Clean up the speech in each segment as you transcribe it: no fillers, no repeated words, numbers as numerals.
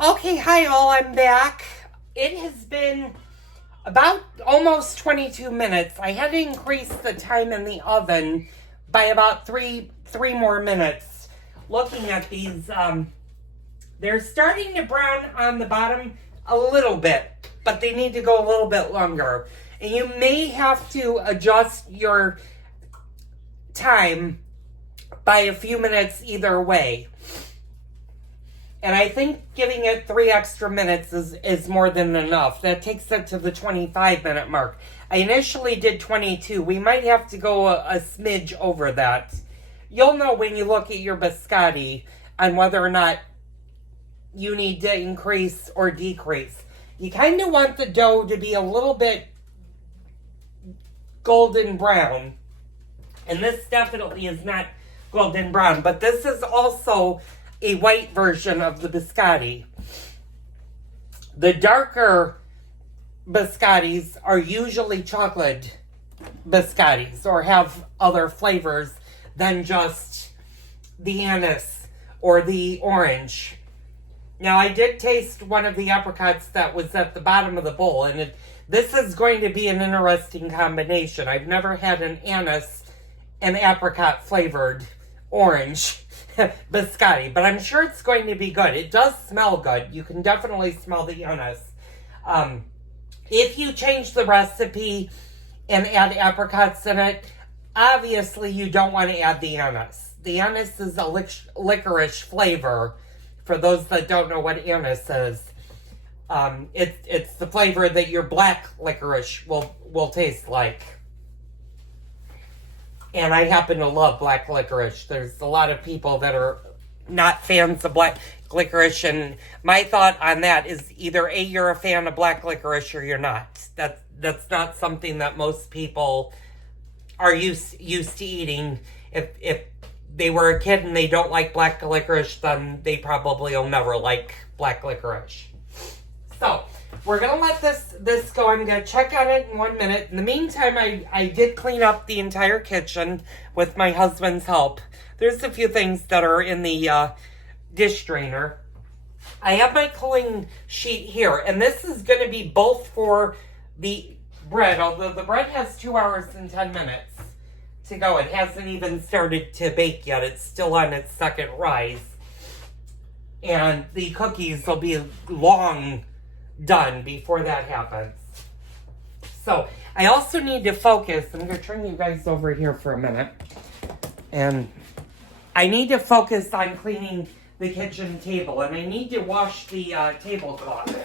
Okay, hi all, I'm back. It has been about almost 22 minutes. I had to increase the time in the oven by about three more minutes. Looking at these, they're starting to brown on the bottom a little bit, but they need to go a little bit longer. And you may have to adjust your time by a few minutes either way. And I think giving it 3 extra minutes is more than enough. That takes it to the 25-minute mark. I initially did 22. We might have to go a smidge over that. You'll know when you look at your biscotti on whether or not you need to increase or decrease. You kind of want the dough to be a little bit golden brown. And this definitely is not golden brown, but this is also a white version of the biscotti. The darker biscottis are usually chocolate biscottis or have other flavors than just the anise or the orange. Now, I did taste one of the apricots that was at the bottom of the bowl, and this is going to be an interesting combination. I've never had an anise and apricot flavored orange biscotti, but I'm sure it's going to be good. It does smell good. You can definitely smell the anise. If you change the recipe and add apricots in it, obviously you don't want to add the anise. The anise is a licorice flavor. For those that don't know what anise is, it's the flavor that your black licorice will taste like. And I happen to love black licorice. There's a lot of people that are not fans of black licorice, and my thought on that is either A, you're a fan of black licorice, or you're not. That's not something that most people are used to eating. If they were a kid and they don't like black licorice, then they probably will never like black licorice. So we're going to let this go. I'm going to check on it in 1 minute. In the meantime, I did clean up the entire kitchen with my husband's help. There's a few things that are in the dish drainer. I have my cooling sheet here, and this is going to be both for the bread, although the bread has 2 hours and 10 minutes to go. It hasn't even started to bake yet. It's still on its second rise. And the cookies will be long done before that happens. So I also need to focus. I'm going to turn you guys over here for a minute. And I need to focus on cleaning the kitchen table. And I need to wash the tablecloth.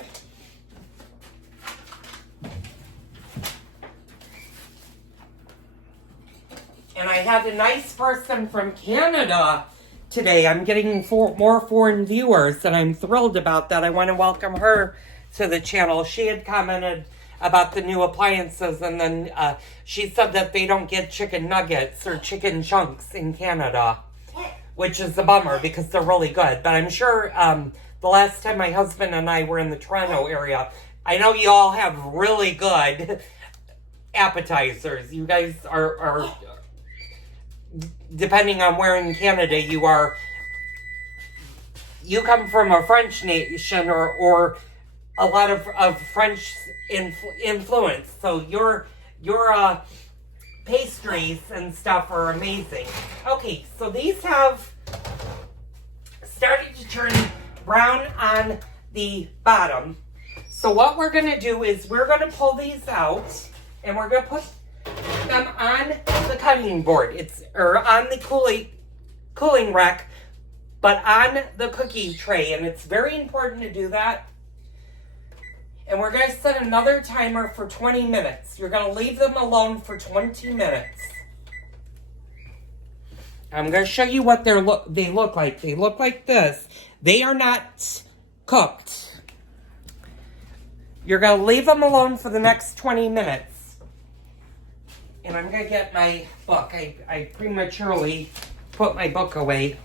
And I had a nice person from Canada today. I'm getting more foreign viewers, and I'm thrilled about that. I want to welcome her to the channel. She had commented about the new appliances, and then she said that they don't get chicken nuggets or chicken chunks in Canada, which is a bummer because they're really good. But I'm sure the last time my husband and I were in the Toronto area, I know you all have really good appetizers. You guys are depending on where in Canada you are, you come from a French nation or a lot of French influence. So your pastries and stuff are amazing. Okay, so these have started to turn brown on the bottom. So what we're going to do is we're going to pull these out, and we're going to put them on the cutting board. Or on the cooling rack, but on the cookie tray. And it's very important to do that. And we're going to set another timer for 20 minutes. You're going to leave them alone for 20 minutes. I'm going to show you what they look like. They look like this. They are not cooked. You're going to leave them alone for the next 20 minutes. And I'm going to get my book. I prematurely put my book away.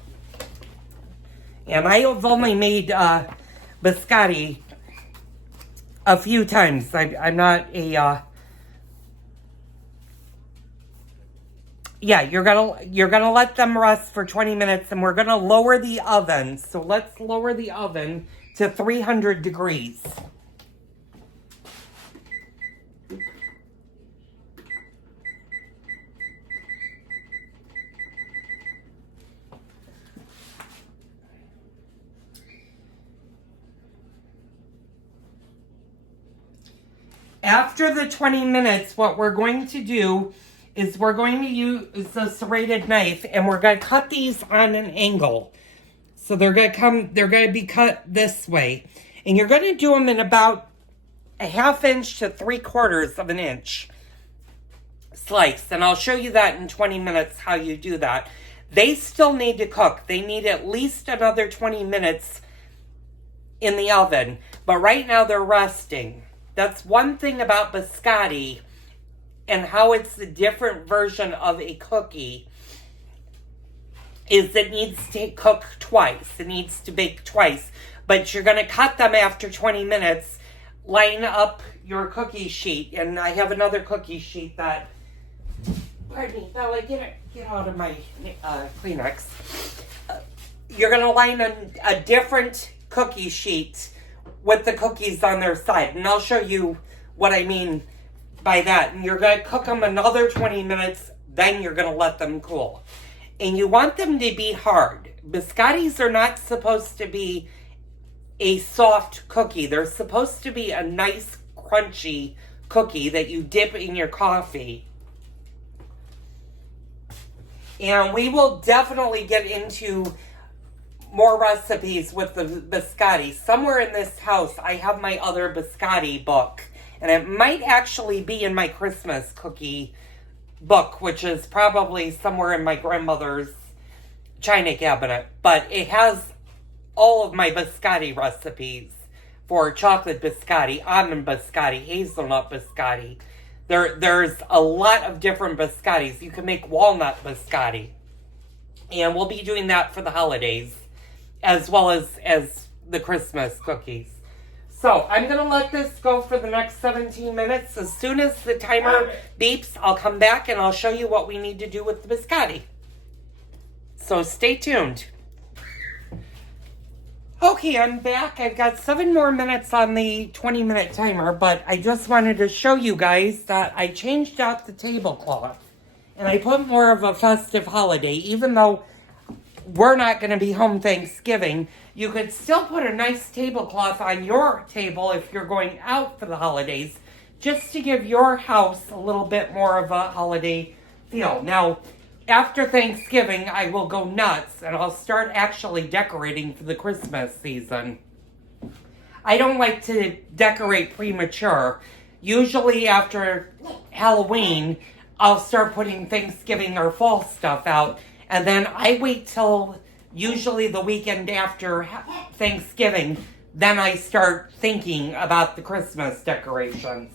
And I have only made biscotti a few times. I'm not a Yeah, you're gonna let them rest for 20 minutes, and we're gonna lower the oven. So let's lower the oven to 300 degrees. After the 20 minutes, what we're going to do is we're going to use a serrated knife, and we're going to cut these on an angle. So they're going to be cut this way. And you're going to do them in about a 1/2 inch to 3/4 of an inch slice. And I'll show you that in 20 minutes how you do that. They still need to cook. They need at least another 20 minutes in the oven. But right now they're resting. That's one thing about biscotti and how it's a different version of a cookie, is it needs to cook twice. It needs to bake twice. But you're going to cut them after 20 minutes. Line up your cookie sheet. And I have another cookie sheet that, pardon me, Bella, get out of my Kleenex. You're going to line a different cookie sheet with the cookies on their side. And I'll show you what I mean by that. And you're going to cook them another 20 minutes. Then you're going to let them cool. And you want them to be hard. Biscottis are not supposed to be a soft cookie. They're supposed to be a nice, crunchy cookie that you dip in your coffee. And we will definitely get into more recipes with the biscotti. Somewhere in this house, I have my other biscotti book. And it might actually be in my Christmas cookie book, which is probably somewhere in my grandmother's china cabinet. But it has all of my biscotti recipes for chocolate biscotti, almond biscotti, hazelnut biscotti. There's a lot of different biscottis. You can make walnut biscotti. And we'll be doing that for the holidays, as well as the Christmas cookies. So I'm going to let this go for the next 17 minutes. As soon as the timer beeps, I'll come back and I'll show you what we need to do with the biscotti. So stay tuned. Okay, I'm back. I've got 7 more minutes on the 20-minute timer, but I just wanted to show you guys that I changed out the tablecloth. And I put more of a festive holiday. Even though we're not going to be home Thanksgiving, you could still put a nice tablecloth on your table if you're going out for the holidays, just to give your house a little bit more of a holiday feel. Now, after Thanksgiving, I will go nuts, and I'll start actually decorating for the Christmas season. I don't like to decorate premature. Usually after Halloween, I'll start putting Thanksgiving or fall stuff out, and then I wait till usually the weekend after Thanksgiving, then I start thinking about the Christmas decorations.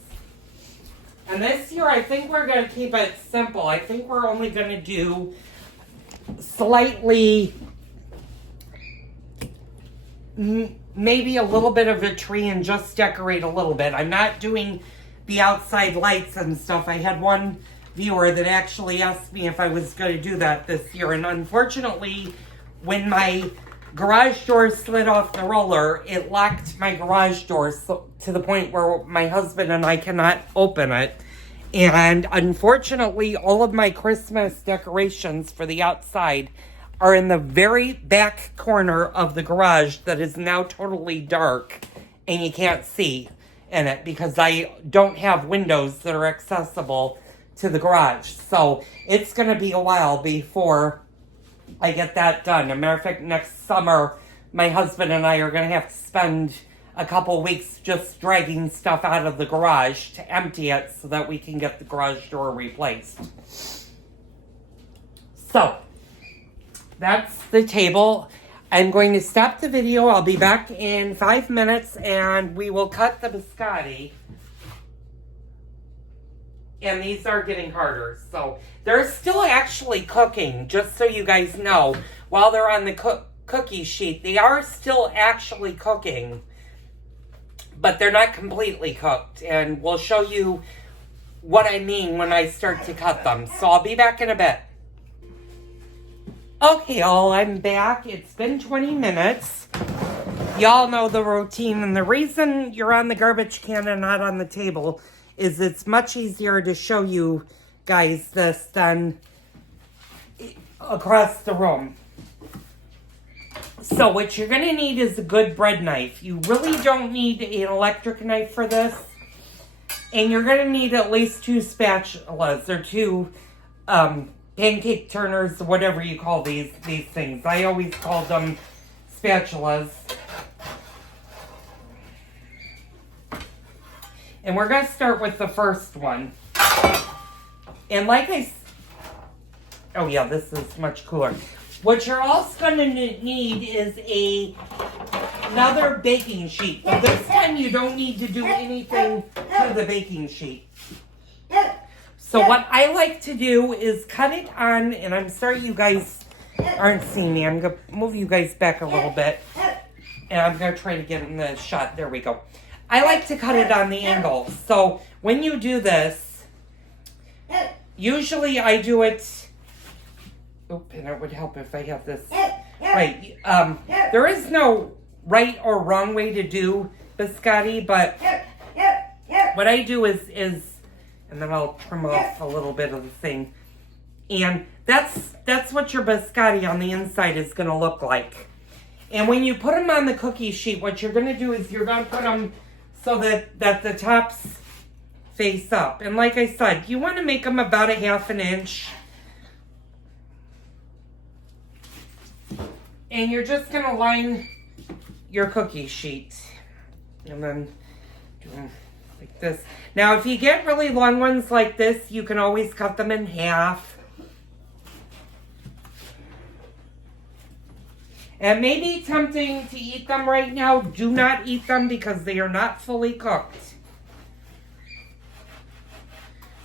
And this year, I think we're going to keep it simple. I think we're only going to do slightly, maybe a little bit of a tree and just decorate a little bit. I'm not doing the outside lights and stuff. I had one viewer that actually asked me if I was going to do that this year. And unfortunately, when my garage door slid off the roller, it locked my garage door to the point where my husband and I cannot open it. And unfortunately, all of my Christmas decorations for the outside are in the very back corner of the garage that is now totally dark and you can't see in it because I don't have windows that are accessible to the garage. So it's going to be a while before I get that done. As a matter of fact, next summer, my husband and I are going to have to spend a couple weeks just dragging stuff out of the garage to empty it so that we can get the garage door replaced. So, that's the table. I'm going to stop the video. I'll be back in 5 minutes and we will cut the biscotti. And these are getting harder. So they're still actually cooking, just so you guys know. While they're on the cookie sheet, they are still actually cooking. But they're not completely cooked. And we'll show you what I mean when I start to cut them. So I'll be back in a bit. Okay, all, I'm back. It's been 20 minutes. Y'all know the routine, and the reason you're on the garbage can and not on the table is it's much easier to show you guys this than across the room. So what you're going to need is a good bread knife. You really don't need an electric knife for this. And you're going to need at least 2 spatulas or 2 pancake turners, whatever you call these things. I always call them spatulas. And we're going to start with the first one. And like oh yeah, this is much cooler. What you're also going to need is another baking sheet. But this time you don't need to do anything to the baking sheet. So what I like to do is cut it on, and I'm sorry you guys aren't seeing me. I'm going to move you guys back a little bit. And I'm going to try to get in the shot. There we go. I like to cut it on the angle. So when you do this, usually I do it... and it would help if I have this right. There is no right or wrong way to do biscotti, but what I do is, and then I'll trim off a little bit of the thing, and that's what your biscotti on the inside is going to look like. And when you put them on the cookie sheet, what you're going to do is you're going to put them so that the tops face up. And like I said, you want to make them about a 1/2 inch. And you're just going to line your cookie sheet. And then do them like this. Now, if you get really long ones like this, you can always cut them in half. And it may be tempting to eat them right now. Do not eat them because they are not fully cooked.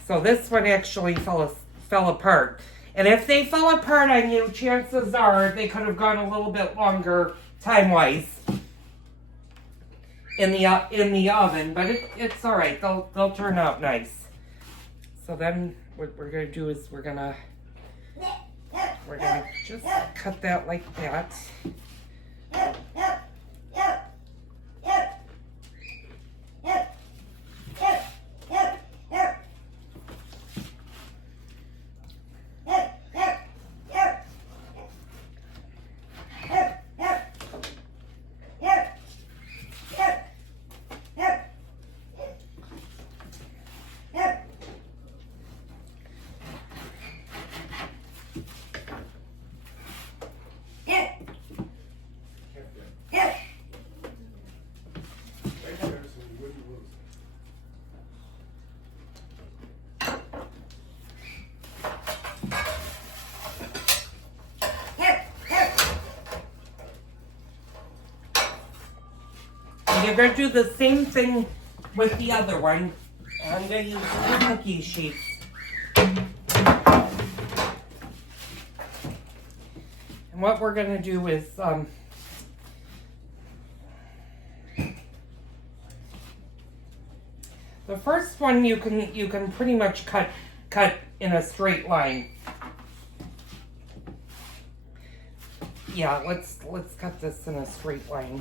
So this one actually fell apart. And if they fell apart on you, chances are they could have gone a little bit longer time-wise in the oven. But it's all right. They'll turn out nice. So then what we're going to do is we're going to just cut that like that. You're going to do the same thing with the other one. I'm going to use 2 cookie sheets. And what we're going to do is the first one you can pretty much cut in a straight line. Yeah, let's cut this in a straight line.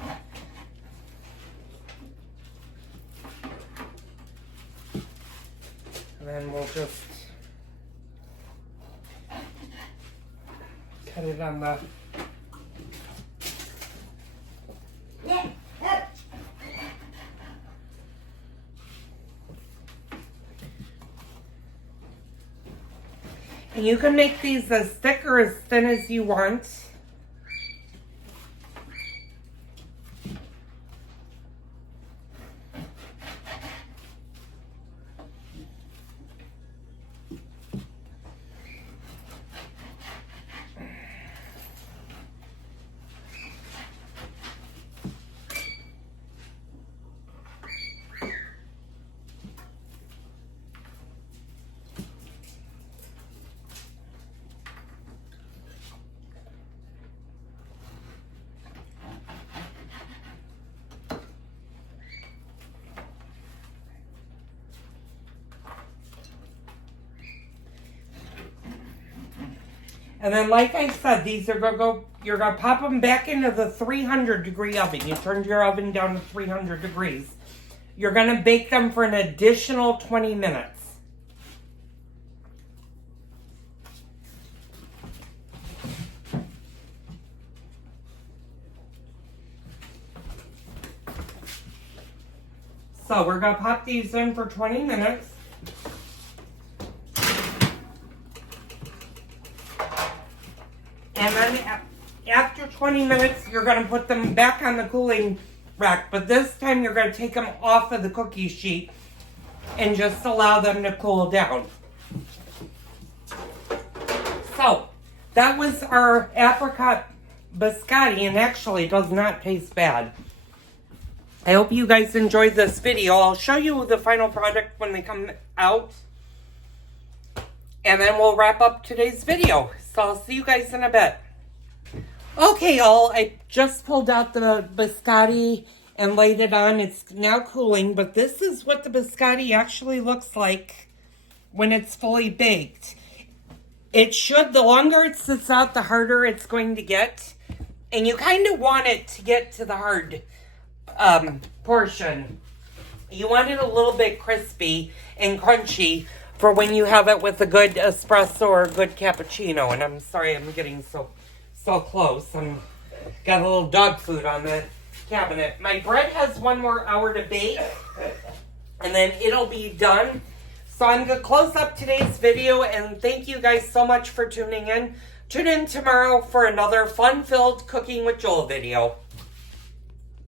And then we'll just cut it on the... And you can make these as thick or as thin as you want. And then, like I said, these are gonna go. You're gonna pop them back into the 300-degree oven. You turned your oven down to 300 degrees. You're gonna bake them for an additional 20 minutes. So we're gonna pop these in for 20 minutes. And then after 20 minutes, you're going to put them back on the cooling rack. But this time, you're going to take them off of the cookie sheet and just allow them to cool down. So, that was our apricot biscotti, and actually it does not taste bad. I hope you guys enjoyed this video. I'll show you the final product when they come out. And then we'll wrap up today's video. So I'll see you guys in a bit. Okay, y'all. I just pulled out the biscotti and laid it on. It's now cooling, but this is what the biscotti actually looks like when it's fully baked. It should, the longer it sits out, the harder it's going to get. And you kind of want it to get to the hard portion. You want it a little bit crispy and crunchy for when you have it with a good espresso or a good cappuccino. And I'm sorry I'm getting so close. I'm got a little dog food on the cabinet. My bread has 1 more hour to bake, and then it'll be done. So I'm going to close up today's video, and thank you guys so much for tuning in. Tune in tomorrow for another fun-filled Cooking with Joel video.